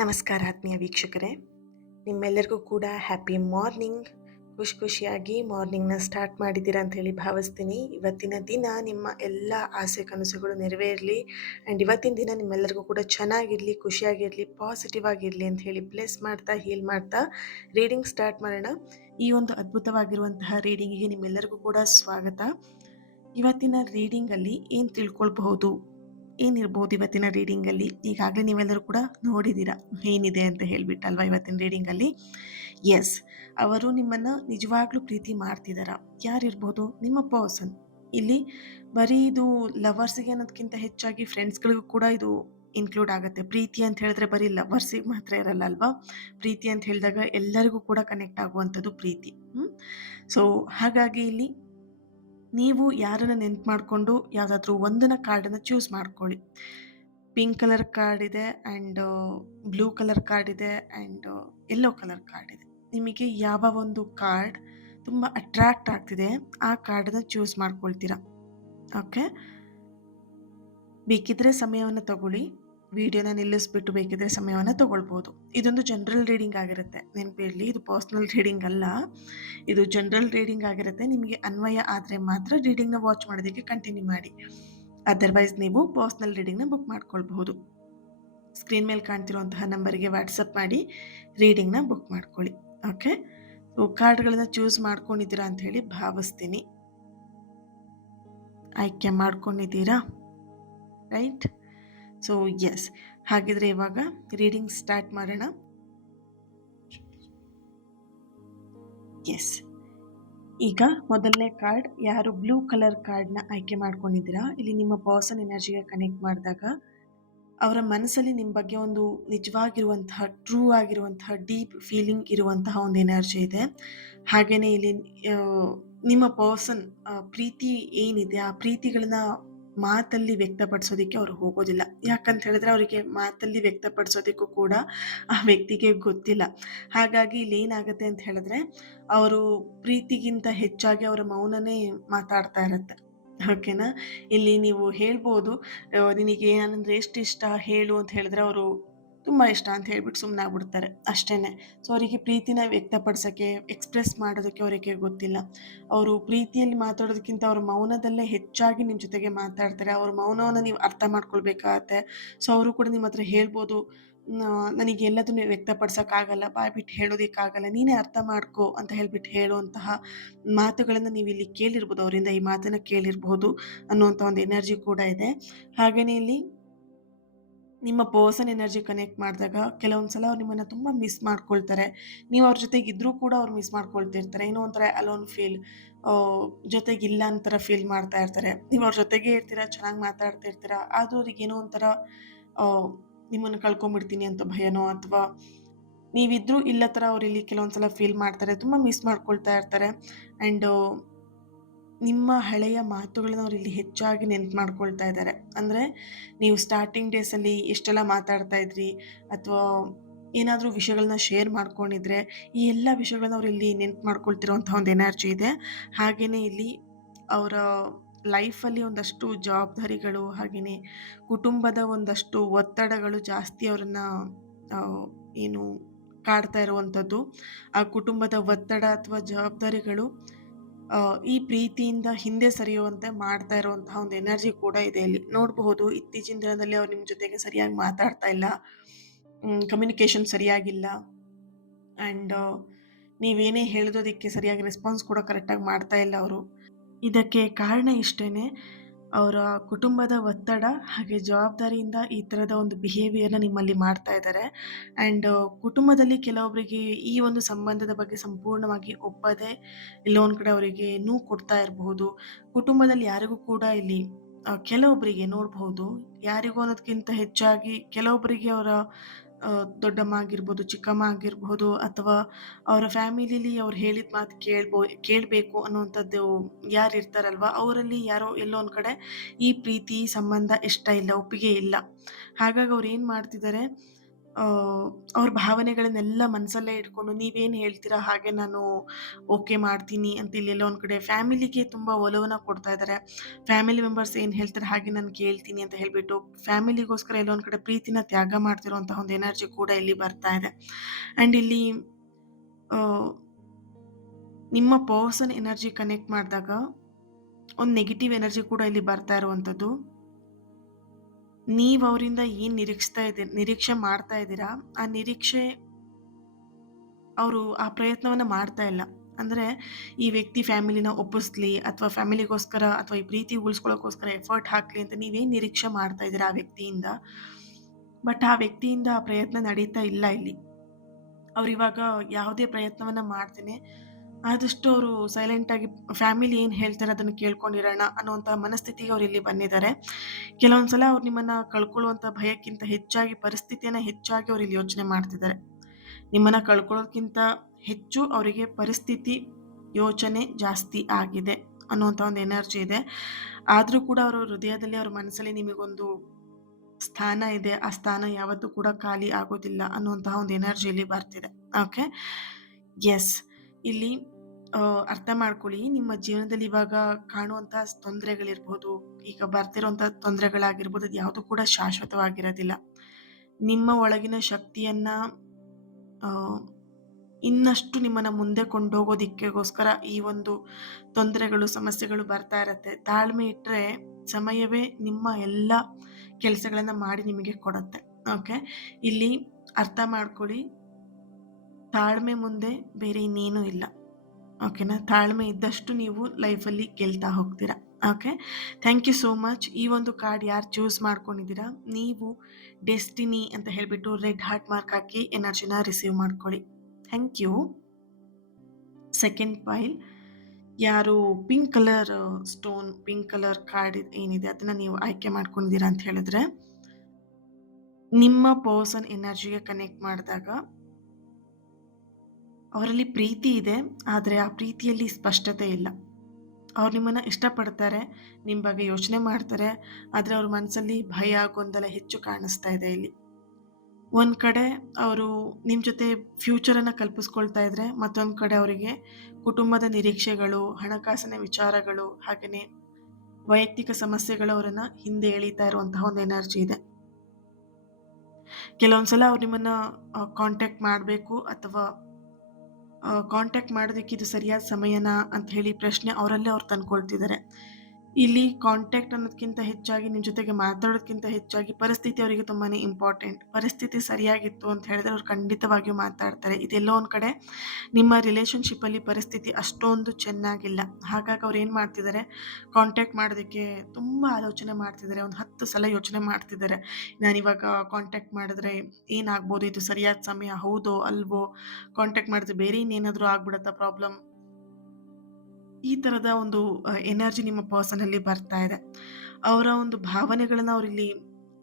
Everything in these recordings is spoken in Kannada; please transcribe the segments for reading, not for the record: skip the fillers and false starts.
ನಮಸ್ಕಾರ ಆತ್ಮೀಯ ವೀಕ್ಷಕರೇ, ನಿಮ್ಮೆಲ್ಲರಿಗೂ ಕೂಡ ಹ್ಯಾಪಿ ಮಾರ್ನಿಂಗ್. ಖುಷಿಯಾಗಿ ಮಾರ್ನಿಂಗ್ನ ಸ್ಟಾರ್ಟ್ ಮಾಡಿದ್ದೀರಾ ಅಂತ ಹೇಳಿ ಭಾವಿಸ್ತೀನಿ. ಇವತ್ತಿನ ದಿನ ನಿಮ್ಮ ಎಲ್ಲ ಆಸೆ ಕನಸುಗಳು ನೆರವೇರಲಿ ಆ್ಯಂಡ್ ಇವತ್ತಿನ ದಿನ ನಿಮ್ಮೆಲ್ಲರಿಗೂ ಕೂಡ ಚೆನ್ನಾಗಿರಲಿ, ಖುಷಿಯಾಗಿರಲಿ, ಪಾಸಿಟಿವ್ ಆಗಿರಲಿ ಅಂತ ಹೇಳಿ ಬ್ಲೆಸ್ ಮಾಡ್ತಾ, ಹೀಲ್ ಮಾಡ್ತಾ ರೀಡಿಂಗ್ ಸ್ಟಾರ್ಟ್ ಮಾಡೋಣ. ಈ ಒಂದು ಅದ್ಭುತವಾಗಿರುವಂತಹ ರೀಡಿಂಗಿಗೆ ನಿಮ್ಮೆಲ್ಲರಿಗೂ ಕೂಡ ಸ್ವಾಗತ. ಇವತ್ತಿನ ರೀಡಿಂಗಲ್ಲಿ ಏನು ತಿಳ್ಕೊಳ್ಬಹುದು, ಏನಿರ್ಬೋದು ಇವತ್ತಿನ ರೀಡಿಂಗಲ್ಲಿ? ಈಗಾಗಲೇ ನೀವೆಲ್ಲರೂ ಕೂಡ ನೋಡಿದ್ದೀರಾ ಏನಿದೆ ಅಂತ ಹೇಳ್ಬಿಟ್ಟಲ್ವಾ ಇವತ್ತಿನ ರೀಡಿಂಗಲ್ಲಿ. ಎಸ್, ಅವರು ನಿಮ್ಮನ್ನು ನಿಜವಾಗ್ಲೂ ಪ್ರೀತಿ ಮಾಡ್ತಿದ್ದಾರಾ? ಯಾರಿರ್ಬೋದು? ನಿಮ್ಮ ಪರ್ಸನ್. ಇಲ್ಲಿ ಬರೀ ಇದು ಲವರ್ಸಿಗೆ ಅನ್ನೋದಕ್ಕಿಂತ ಹೆಚ್ಚಾಗಿ ಫ್ರೆಂಡ್ಸ್ಗಳಿಗೂ ಕೂಡ ಇದು ಇನ್ಕ್ಲೂಡ್ ಆಗುತ್ತೆ. ಪ್ರೀತಿ ಅಂತ ಹೇಳಿದ್ರೆ ಬರೀ ಲವರ್ಸಿಗೆ ಮಾತ್ರ ಇರಲ್ಲ ಅಲ್ವಾ? ಪ್ರೀತಿ ಅಂತ ಹೇಳಿದಾಗ ಎಲ್ಲರಿಗೂ ಕೂಡ ಕನೆಕ್ಟ್ ಆಗುವಂಥದ್ದು ಪ್ರೀತಿ. ಸೊ ಹಾಗಾಗಿ ಇಲ್ಲಿ ನೀವು ಯಾರನ್ನು ನೆನ್ಪು ಮಾಡಿಕೊಂಡು ಯಾವುದಾದ್ರೂ ಒಂದನ್ನು ಕಾರ್ಡನ್ನು ಚೂಸ್ ಮಾಡ್ಕೊಳ್ಳಿ. ಪಿಂಕ್ ಕಲರ್ ಕಾರ್ಡ್ ಇದೆ ಆ್ಯಂಡ್ ಬ್ಲೂ ಕಲರ್ ಕಾರ್ಡ್ ಇದೆ ಆ್ಯಂಡ್ ಯೆಲ್ಲೋ ಕಲರ್ ಕಾರ್ಡ್ ಇದೆ. ನಿಮಗೆ ಯಾವ ಒಂದು ಕಾರ್ಡ್ ತುಂಬ ಅಟ್ರಾಕ್ಟ್ ಆಗ್ತಿದೆ ಆ ಕಾರ್ಡನ್ನು ಚೂಸ್ ಮಾಡ್ಕೊಳ್ತೀರಾ. ಓಕೆ, ಬೇಕಿದ್ರೆ ಸಮಯವನ್ನು ತಗೊಳ್ಳಿ, ವಿಡಿಯೋನ ನಿಲ್ಲಿಸ್ಬಿಟ್ಟು ಬೇಕಿದ್ರೆ ಸಮಯವನ್ನು ತಗೊಳ್ಬೋದು. ಇದೊಂದು ಜನರಲ್ ರೀಡಿಂಗ್ ಆಗಿರುತ್ತೆ, ನೆನಪಿರಲಿ. ಇದು ಪರ್ಸ್ನಲ್ ರೀಡಿಂಗ್ ಅಲ್ಲ, ಇದು ಜನರಲ್ ರೀಡಿಂಗ್ ಆಗಿರುತ್ತೆ. ನಿಮಗೆ ಅನ್ವಯ ಆದರೆ ಮಾತ್ರ ರೀಡಿಂಗ್ನ ವಾಚ್ ಮಾಡೋದಕ್ಕೆ ಕಂಟಿನ್ಯೂ ಮಾಡಿ. ಅದರ್ವೈಸ್ ನೀವು ಪರ್ಸ್ನಲ್ ರೀಡಿಂಗ್ನ ಬುಕ್ ಮಾಡ್ಕೊಳ್ಬಹುದು. ಸ್ಕ್ರೀನ್ ಮೇಲೆ ಕಾಣ್ತಿರುವಂತಹ ನಂಬರಿಗೆ ವಾಟ್ಸಪ್ ಮಾಡಿ ರೀಡಿಂಗ್ನ ಬುಕ್ ಮಾಡ್ಕೊಳ್ಳಿ. ಓಕೆ, ಸೊ ಕಾರ್ಡ್ಗಳನ್ನ ಚೂಸ್ ಮಾಡ್ಕೊಂಡಿದ್ದೀರಾ ಅಂತ ಹೇಳಿ ಭಾವಿಸ್ತೀನಿ. ಆಯ್ಕೆ ಮಾಡ್ಕೊಂಡಿದ್ದೀರಾ, ರೈಟ್? ಸೊ ಎಸ್, ಹಾಗಿದ್ರೆ ಇವಾಗ ರೀಡಿಂಗ್ ಸ್ಟಾರ್ಟ್ ಮಾಡೋಣ. ಎಸ್, ಈಗ ಮೊದಲನೇ ಕಾರ್ಡ್, ಯಾರು ಬ್ಲೂ ಕಲರ್ ಕಾರ್ಡ್ನ ಆಯ್ಕೆ ಮಾಡ್ಕೊಂಡಿದ್ದೀರಾ, ಇಲ್ಲಿ ನಿಮ್ಮ ಪರ್ಸನ್ ಎನರ್ಜಿಗೆ ಕನೆಕ್ಟ್ ಮಾಡಿದಾಗ ಅವರ ಮನಸ್ಸಲ್ಲಿ ನಿಮ್ಮ ಬಗ್ಗೆ ಒಂದು ನಿಜವಾಗಿರುವಂತಹ, ಟ್ರೂ ಆಗಿರುವಂತಹ, ಡೀಪ್ ಫೀಲಿಂಗ್ ಇರುವಂತಹ ಒಂದು ಎನರ್ಜಿ ಇದೆ. ಹಾಗೆಯೇ ಇಲ್ಲಿ ನಿಮ್ಮ ಪರ್ಸನ್ ಪ್ರೀತಿ ಏನಿದೆ ಆ ಪ್ರೀತಿಗಳನ್ನ ಮಾತಲ್ಲಿ ವ್ಯಕ್ತಪಡಿಸೋದಕ್ಕೆ ಅವರು ಹೋಗೋದಿಲ್ಲ. ಯಾಕಂತ ಹೇಳಿದ್ರೆ ಅವರಿಗೆ ಮಾತಲ್ಲಿ ವ್ಯಕ್ತಪಡಿಸೋದಕ್ಕೂ ಕೂಡ ಆ ವ್ಯಕ್ತಿಗೆ ಗೊತ್ತಿಲ್ಲ. ಹಾಗಾಗಿ ಇಲ್ಲಿ ಏನಾಗುತ್ತೆ ಅಂತ ಹೇಳಿದ್ರೆ ಅವರು ಪ್ರೀತಿಗಿಂತ ಹೆಚ್ಚಾಗಿ ಅವರ ಮೌನನೇ ಮಾತಾಡ್ತಾ ಇರುತ್ತೆ. ಓಕೆನಾ? ಇಲ್ಲಿ ನೀವು ಹೇಳ್ಬೋದು, ನಿನಗೆ ಏನಂದರೆ ಎಷ್ಟು ಇಷ್ಟ ಹೇಳು ಅಂತ ಹೇಳಿದ್ರೆ ಅವರು ತುಂಬ ಇಷ್ಟ ಅಂತ ಹೇಳ್ಬಿಟ್ಟು ಸುಮ್ಮನೆ ಆಗ್ಬಿಡ್ತಾರೆ ಅಷ್ಟೇ. ಸೊ ಅವರಿಗೆ ಪ್ರೀತಿನ ವ್ಯಕ್ತಪಡಿಸೋಕ್ಕೆ, ಎಕ್ಸ್ಪ್ರೆಸ್ ಮಾಡೋದಕ್ಕೆ ಅವರಿಗೆ ಗೊತ್ತಿಲ್ಲ. ಅವರು ಪ್ರೀತಿಯಲ್ಲಿ ಮಾತಾಡೋದಕ್ಕಿಂತ ಅವ್ರ ಮೌನದಲ್ಲೇ ಹೆಚ್ಚಾಗಿ ನಿಮ್ಮ ಜೊತೆಗೆ ಮಾತಾಡ್ತಾರೆ. ಅವ್ರ ಮೌನವನ್ನು ನೀವು ಅರ್ಥ ಮಾಡ್ಕೊಳ್ಬೇಕಾಗತ್ತೆ. ಸೊ ಅವರು ಕೂಡ ನಿಮ್ಮ ಹತ್ರ ಹೇಳ್ಬೋದು, ನನಗೆ ಎಲ್ಲದನ್ನು ವ್ಯಕ್ತಪಡಿಸೋಕ್ಕಾಗಲ್ಲ, ಬಾಯ್ಬಿಟ್ಟು ಹೇಳೋದಕ್ಕಾಗಲ್ಲ, ನೀನೇ ಅರ್ಥ ಮಾಡ್ಕೊ ಅಂತ ಹೇಳ್ಬಿಟ್ಟು ಹೇಳುವಂತಹ ಮಾತುಗಳನ್ನು ನೀವು ಇಲ್ಲಿ ಕೇಳಿರ್ಬೋದು, ಅವರಿಂದ ಈ ಮಾತನ್ನು ಕೇಳಿರ್ಬೋದು ಅನ್ನುವಂಥ ಒಂದು ಎನರ್ಜಿ ಕೂಡ ಇದೆ. ಹಾಗೆಯೇ ಇಲ್ಲಿ ನಿಮ್ಮ ಪರ್ಸನ್ ಎನರ್ಜಿ ಕನೆಕ್ಟ್ ಮಾಡಿದಾಗ ಕೆಲವೊಂದು ಸಲ ಅವ್ರು ನಿಮ್ಮನ್ನು ತುಂಬ ಮಿಸ್ ಮಾಡ್ಕೊಳ್ತಾರೆ. ನೀವು ಅವ್ರ ಜೊತೆಗೆ ಇದ್ರೂ ಕೂಡ ಅವ್ರು ಮಿಸ್ ಮಾಡ್ಕೊಳ್ತಿರ್ತಾರೆ. ಏನೋ ಒಂಥರ ಅಲೋನ್ ಫೀಲ್, ಜೊತೆಗಿಲ್ಲ ಅಂತರ ಫೀಲ್ ಮಾಡ್ತಾ ಇರ್ತಾರೆ. ನೀವು ಅವ್ರ ಜೊತೆಗೆ ಇರ್ತೀರಾ, ಚೆನ್ನಾಗಿ ಮಾತಾಡ್ತಿರ್ತೀರಾ, ಆದರೂ ಅವ್ರಿಗೆ ಏನೋ ಒಂಥರ ನಿಮ್ಮನ್ನು ಕಳ್ಕೊಂಬಿಡ್ತೀನಿ ಅಂತ ಭಯನೋ, ಅಥವಾ ನೀವಿದ್ರೂ ಇಲ್ಲ ಥರ ಅವ್ರು ಇಲ್ಲಿ ಕೆಲವೊಂದು ಸಲ ಫೀಲ್ ಮಾಡ್ತಾರೆ, ತುಂಬ ಮಿಸ್ ಮಾಡ್ಕೊಳ್ತಾ ಇರ್ತಾರೆ. ಆ್ಯಂಡ್ ನಿಮ್ಮ ಹಳೆಯ ಮಾತುಗಳನ್ನ ಅವ್ರು ಇಲ್ಲಿ ಹೆಚ್ಚಾಗಿ ನೆನ್ಪು ಮಾಡ್ಕೊಳ್ತಾ ಇದ್ದಾರೆ. ಅಂದರೆ ನೀವು ಸ್ಟಾರ್ಟಿಂಗ್ ಡೇಸಲ್ಲಿ ಎಷ್ಟೆಲ್ಲ ಮಾತಾಡ್ತಾ ಇದ್ರಿ, ಅಥವಾ ಏನಾದರೂ ವಿಷಯಗಳನ್ನ ಶೇರ್ ಮಾಡ್ಕೊಂಡಿದ್ರೆ ಈ ಎಲ್ಲ ವಿಷಯಗಳನ್ನ ಅವ್ರು ಇಲ್ಲಿ ನೆನ್ಪು ಮಾಡ್ಕೊಳ್ತಿರೋಂಥ ಒಂದು ಎನರ್ಜಿ ಇದೆ. ಹಾಗೆಯೇ ಇಲ್ಲಿ ಅವರ ಲೈಫಲ್ಲಿ ಒಂದಷ್ಟು ಜವಾಬ್ದಾರಿಗಳು, ಹಾಗೆಯೇ ಕುಟುಂಬದ ಒಂದಷ್ಟು ಒತ್ತಡಗಳು ಜಾಸ್ತಿ ಅವರನ್ನು ಏನು ಕಾಡ್ತಾ ಇರುವಂಥದ್ದು. ಆ ಕುಟುಂಬದ ಒತ್ತಡ ಅಥವಾ ಜವಾಬ್ದಾರಿಗಳು ಈ ಪ್ರೀತಿಯಿಂದ ಹಿಂದೆ ಸರಿಯುವಂತೆ ಮಾಡ್ತಾ ಇರುವಂತಹ ಒಂದು ಎನರ್ಜಿ ಕೂಡ ಇದೆ ಇಲ್ಲಿ. ನೋಡಬಹುದು, ಇತ್ತೀಚಿನ ದಿನದಲ್ಲಿ ಅವ್ರು ನಿಮ್ಮ ಜೊತೆಗೆ ಸರಿಯಾಗಿ ಮಾತಾಡ್ತಾ ಇಲ್ಲ, ಕಮ್ಯುನಿಕೇಷನ್ ಸರಿಯಾಗಿಲ್ಲ, ಆ್ಯಂಡ್ ನೀವೇನೇ ಹೇಳಿದೋದಕ್ಕೆ ಸರಿಯಾಗಿ ರೆಸ್ಪಾನ್ಸ್ ಕೂಡ ಕರೆಕ್ಟಾಗಿ ಮಾಡ್ತಾ ಇಲ್ಲ ಅವರು. ಇದಕ್ಕೆ ಕಾರಣ ಇಷ್ಟೇ, ಅವರ ಕುಟುಂಬದ ಒತ್ತಡ ಹಾಗೆ ಜವಾಬ್ದಾರಿಯಿಂದ ಈ ಥರದ ಒಂದು ಬಿಹೇವಿಯರ್ನ ನಿಮ್ಮಲ್ಲಿ ಮಾಡ್ತಾ ಇದ್ದಾರೆ. ಆ್ಯಂಡ್ ಕುಟುಂಬದಲ್ಲಿ ಕೆಲವೊಬ್ಬರಿಗೆ ಈ ಒಂದು ಸಂಬಂಧದ ಬಗ್ಗೆ ಸಂಪೂರ್ಣವಾಗಿ ಒಪ್ಪದೆ ಇಲ್ಲೊಂದು ಕಡೆ ಅವರಿಗೆ ನೋವು ಕೊಡ್ತಾ ಇರಬಹುದು. ಕುಟುಂಬದಲ್ಲಿ ಯಾರಿಗೂ ಕೂಡ ಇಲ್ಲಿ ಕೆಲವೊಬ್ಬರಿಗೆ ನೋಡಬಹುದು, ಯಾರಿಗೂ ಅನ್ನೋದಕ್ಕಿಂತ ಹೆಚ್ಚಾಗಿ ಕೆಲವೊಬ್ಬರಿಗೆ ಅವರ ದೊಡ್ಡಮ್ಮ ಆಗಿರ್ಬೋದು, ಚಿಕ್ಕಮ್ಮ ಆಗಿರ್ಬೋದು, ಅಥವಾ ಅವರ ಫ್ಯಾಮಿಲಿಲಿ ಅವ್ರು ಹೇಳಿದ ಮಾತು ಕೇಳಬೇಕು ಅನ್ನುವಂಥದ್ದು ಯಾರು ಇರ್ತಾರಲ್ವ, ಅವರಲ್ಲಿ ಯಾರೋ ಎಲ್ಲೋ ಒಂದು ಕಡೆ ಈ ಪ್ರೀತಿ ಸಂಬಂಧ ಇಷ್ಟ ಇಲ್ಲ, ಒಪ್ಪಿಗೆ ಇಲ್ಲ. ಹಾಗಾಗಿ ಅವ್ರು ಏನು ಮಾಡ್ತಿದ್ದಾರೆ, ಅವ್ರ ಭಾವನೆಗಳನ್ನೆಲ್ಲ ಮನಸ್ಸಲ್ಲೇ ಇಟ್ಕೊಂಡು ನೀವೇನು ಹೇಳ್ತೀರಾ ಹಾಗೆ ನಾನು ಓಕೆ ಮಾಡ್ತೀನಿ ಅಂತ ಇಲ್ಲೆಲ್ಲೋ ಒಂದು ಕಡೆ ಫ್ಯಾಮಿಲಿಗೆ ತುಂಬ ಒಲವನ್ನ ಕೊಡ್ತಾ ಇದ್ದಾರೆ. ಫ್ಯಾಮಿಲಿ ಮೆಂಬರ್ಸ್ ಏನು ಹೇಳ್ತಾರೆ ಹಾಗೆ ನಾನು ಕೇಳ್ತೀನಿ ಅಂತ ಹೇಳ್ಬಿಟ್ಟು ಫ್ಯಾಮಿಲಿಗೋಸ್ಕರ ಎಲ್ಲೋ ಒಂದು ಕಡೆ ಪ್ರೀತಿನ ತ್ಯಾಗ ಮಾಡ್ತಿರುವಂತಹ ಒಂದು ಎನರ್ಜಿ ಕೂಡ ಇಲ್ಲಿ ಬರ್ತಾ ಇದೆ. ಆ್ಯಂಡ್ ಇಲ್ಲಿ ಆ, ನಿಮ್ಮ ಪರ್ಸನ್ ಎನರ್ಜಿ ಕನೆಕ್ಟ್ ಮಾಡಿದಾಗ ಒಂದು ನೆಗೆಟಿವ್ ಎನರ್ಜಿ ಕೂಡ ಇಲ್ಲಿ ಬರ್ತಾ ಇರುವಂಥದ್ದು. ನೀವು ಅವರಿಂದ ಏನು ನಿರೀಕ್ಷೆ ಮಾಡ್ತಾ ಇದ್ದೀರಾ, ಆ ನಿರೀಕ್ಷೆ ಅವರು ಆ ಪ್ರಯತ್ನವನ್ನ ಮಾಡ್ತಾ ಇಲ್ಲ. ಅಂದ್ರೆ ಈ ವ್ಯಕ್ತಿ ಫ್ಯಾಮಿಲಿನ ಒಪ್ಪಿಸ್ಲಿ ಅಥವಾ ಫ್ಯಾಮಿಲಿಗೋಸ್ಕರ ಅಥವಾ ಈ ಪ್ರೀತಿ ಉಳಿಸ್ಕೊಳ್ಳೋಕ್ಕೋಸ್ಕರ ಎಫರ್ಟ್ ಹಾಕ್ಲಿ ಅಂತ ನೀವೇನು ನಿರೀಕ್ಷೆ ಮಾಡ್ತಾ ಇದ್ದೀರಾ ಆ ವ್ಯಕ್ತಿಯಿಂದ, ಬಟ್ ಆ ವ್ಯಕ್ತಿಯಿಂದ ಆ ಪ್ರಯತ್ನ ನಡೀತಾ ಇಲ್ಲ ಇಲ್ಲಿ. ಅವ್ರಿವಾಗ ಯಾವುದೇ ಪ್ರಯತ್ನವನ್ನ ಮಾಡ್ದೇನೆ ಆದಷ್ಟು ಅವರು ಸೈಲೆಂಟಾಗಿ ಫ್ಯಾಮಿಲಿ ಏನು ಹೇಳ್ತಾರೆ ಅದನ್ನು ಕೇಳ್ಕೊಂಡಿರೋಣ ಅನ್ನುವಂಥ ಮನಸ್ಥಿತಿಗೆ ಅವ್ರು ಇಲ್ಲಿ ಬಂದಿದ್ದಾರೆ. ಕೆಲವೊಂದು ಸಲ ಅವ್ರು ನಿಮ್ಮನ್ನ ಕಳ್ಕೊಳ್ಳುವಂಥ ಭಯಕ್ಕಿಂತ ಹೆಚ್ಚಾಗಿ ಪರಿಸ್ಥಿತಿಯನ್ನ ಹೆಚ್ಚಾಗಿ ಅವ್ರು ಇಲ್ಲಿ ಯೋಚನೆ ಮಾಡ್ತಿದ್ದಾರೆ. ನಿಮ್ಮನ್ನ ಕಳ್ಕೊಳ್ಳೋದ್ಕಿಂತ ಹೆಚ್ಚು ಅವರಿಗೆ ಪರಿಸ್ಥಿತಿ ಯೋಚನೆ ಜಾಸ್ತಿ ಆಗಿದೆ ಅನ್ನುವಂಥ ಒಂದು ಎನರ್ಜಿ ಇದೆ. ಆದರೂ ಕೂಡ ಅವ್ರ ಹೃದಯದಲ್ಲಿ ಅವ್ರ ಮನಸ್ಸಲ್ಲಿ ನಿಮಗೊಂದು ಸ್ಥಾನ ಇದೆ. ಆ ಸ್ಥಾನ ಯಾವತ್ತೂ ಕೂಡ ಖಾಲಿ ಆಗೋದಿಲ್ಲ ಅನ್ನುವಂತಹ ಒಂದು ಎನರ್ಜಿಯಲ್ಲಿ ಬರ್ತಿದೆ. ಓಕೆ. ಎಸ್. ಇಲ್ಲಿ ಅರ್ಥ ಮಾಡ್ಕೊಳ್ಳಿ, ನಿಮ್ಮ ಜೀವನದಲ್ಲಿ ಇವಾಗ ಕಾಣುವಂತಹ ತೊಂದರೆಗಳಿರ್ಬೋದು, ಈಗ ಬರ್ತಿರೋಂಥ ತೊಂದರೆಗಳಾಗಿರ್ಬೋದು, ಅದು ಯಾವುದು ಕೂಡ ಶಾಶ್ವತವಾಗಿರೋದಿಲ್ಲ. ನಿಮ್ಮ ಒಳಗಿನ ಶಕ್ತಿಯನ್ನ ಆ, ಇನ್ನಷ್ಟು ನಿಮ್ಮನ್ನ ಮುಂದೆ ಕೊಂಡೋಗೋದಿಕ್ಕೆಗೋಸ್ಕರ ಈ ಒಂದು ತೊಂದರೆಗಳು ಸಮಸ್ಯೆಗಳು ಬರ್ತಾ ಇರತ್ತೆ. ತಾಳ್ಮೆ ಇಟ್ಟರೆ ಸಮಯವೇ ನಿಮ್ಮ ಎಲ್ಲ ಕೆಲಸಗಳನ್ನ ಮಾಡಿ ನಿಮಗೆ ಕೊಡುತ್ತೆ. ಓಕೆ. ಇಲ್ಲಿ ಅರ್ಥ ಮಾಡ್ಕೊಳ್ಳಿ, ತಾಳ್ಮೆ ಮುಂದೆ ಬೇರೆ ಇನ್ನೇನೂ ಇಲ್ಲ. ಓಕೆನಾ. ತಾಳ್ಮೆ ಇದ್ದಷ್ಟು ನೀವು ಲೈಫಲ್ಲಿ ಗೆಲ್ತಾ ಹೋಗ್ತೀರಾ. Okay. Thank you so much. ಈ ಒಂದು ಕಾರ್ಡ್ ಯಾರು ಚೂಸ್ ಮಾಡ್ಕೊಂಡಿದ್ದೀರಾ, ನೀವು ಡೆಸ್ಟಿನಿ ಅಂತ ಹೇಳ್ಬಿಟ್ಟು ರೆಡ್ ಹಾರ್ಟ್ ಮಾರ್ಕ್ ಹಾಕಿ ಎನರ್ಜಿನ ರಿಸೀವ್ ಮಾಡ್ಕೊಳ್ಳಿ. Thank you. ಸೆಕೆಂಡ್ ಫೈಲ್, ಯಾರು pink colour stone, pink colour card ಏನಿದೆ ಅದನ್ನ ನೀವು ಆಯ್ಕೆ ಮಾಡ್ಕೊಂಡಿದ್ದೀರಾ ಅಂತ ಹೇಳಿದ್ರೆ, ನಿಮ್ಮ ಪರ್ಸನ್ ಎನರ್ಜಿಗೆ ಕನೆಕ್ಟ್ ಮಾಡಿದಾಗ ಅವರಲ್ಲಿ ಪ್ರೀತಿ ಇದೆ, ಆದರೆ ಆ ಪ್ರೀತಿಯಲ್ಲಿ ಸ್ಪಷ್ಟತೆ ಇಲ್ಲ. ಅವ್ರು ನಿಮ್ಮನ್ನ ಇಷ್ಟಪಡ್ತಾರೆ, ನಿಮ್ಮ ಬಗ್ಗೆ ಯೋಚನೆ ಮಾಡ್ತಾರೆ, ಆದರೆ ಅವ್ರ ಮನಸ್ಸಲ್ಲಿ ಭಯ ಗೊಂದಲ ಹೆಚ್ಚು ಕಾಣಿಸ್ತಾ ಇದೆ ಇಲ್ಲಿ. ಒಂದು ಕಡೆ ಅವರು ನಿಮ್ಮ ಜೊತೆ ಫ್ಯೂಚರನ್ನು ಕಲ್ಪಿಸ್ಕೊಳ್ತಾ ಇದ್ರೆ, ಮತ್ತೊಂದು ಕಡೆ ಅವರಿಗೆ ಕುಟುಂಬದ ನಿರೀಕ್ಷೆಗಳು, ಹಣಕಾಸಿನ ವಿಚಾರಗಳು, ಹಾಗೆಯೇ ವೈಯಕ್ತಿಕ ಸಮಸ್ಯೆಗಳು ಅವರನ್ನ ಹಿಂದೆ ಎಳೀತಾ ಇರುವಂತಹ ಒಂದು ಎನರ್ಜಿ ಇದೆ. ಕೆಲವೊಂದ್ಸಲ ಅವ್ರು ನಿಮ್ಮನ್ನ ಕಾಂಟ್ಯಾಕ್ಟ್ ಮಾಡಬೇಕು ಅಥವಾ ಕಾಂಟ್ಯಾಕ್ಟ್ ಮಾಡೋದಕ್ಕೆ ಇದು ಸರಿಯಾದ ಸಮಯನಾ ಅಂತ ಹೇಳಿ ಪ್ರಶ್ನೆ ಅವರಲ್ಲೇ ಅವ್ರು ತಂದ್ಕೊಳ್ತಿದ್ದಾರೆ. ಇಲ್ಲಿ ಕಾಂಟ್ಯಾಕ್ಟ್ ಅನ್ನೋದಕ್ಕಿಂತ ಹೆಚ್ಚಾಗಿ ನಿಮ್ಮ ಜೊತೆಗೆ ಮಾತಾಡೋದಕ್ಕಿಂತ ಹೆಚ್ಚಾಗಿ ಪರಿಸ್ಥಿತಿ ಅವರಿಗೆ ತುಂಬಾನೇ ಇಂಪಾರ್ಟೆಂಟ್. ಪರಿಸ್ಥಿತಿ ಸರಿಯಾಗಿತ್ತು ಅಂತ ಹೇಳಿದ್ರೆ ಅವ್ರು ಖಂಡಿತವಾಗಿಯೂ ಮಾತಾಡ್ತಾರೆ. ಇದೆಲ್ಲೋ ಒಂದು ಕಡೆ ನಿಮ್ಮ ರಿಲೇಷನ್ಶಿಪ್ಪಲ್ಲಿ ಪರಿಸ್ಥಿತಿ ಅಷ್ಟೊಂದು ಚೆನ್ನಾಗಿಲ್ಲ. ಹಾಗಾಗಿ ಅವ್ರು ಏನು ಮಾಡ್ತಿದ್ದಾರೆ, ಕಾಂಟ್ಯಾಕ್ಟ್ ಮಾಡೋದಕ್ಕೆ ತುಂಬ ಆಲೋಚನೆ ಮಾಡ್ತಿದ್ದಾರೆ. ಒಂದು 10 ಸಲ ಯೋಚನೆ ಮಾಡ್ತಿದ್ದಾರೆ. ನಾನಿವಾಗ ಕಾಂಟ್ಯಾಕ್ಟ್ ಮಾಡಿದ್ರೆ ಏನಾಗ್ಬೋದು, ಇದು ಸರಿಯಾದ ಸಮಯ ಹೌದೋ ಅಲ್ವೋ, ಕಾಂಟ್ಯಾಕ್ಟ್ ಮಾಡಿದ್ರೆ ಬೇರೆ ಇನ್ನೇನಾದರೂ ಆಗ್ಬಿಡುತ್ತಾ ಪ್ರಾಬ್ಲಮ್, ಈ ಥರದ ಒಂದು ಎನರ್ಜಿ ನಿಮ್ಮ ಪರ್ಸನಲ್ಲಿ ಬರ್ತಾ ಇದೆ. ಅವರ ಒಂದು ಭಾವನೆಗಳನ್ನ ಅವರಿಲ್ಲಿ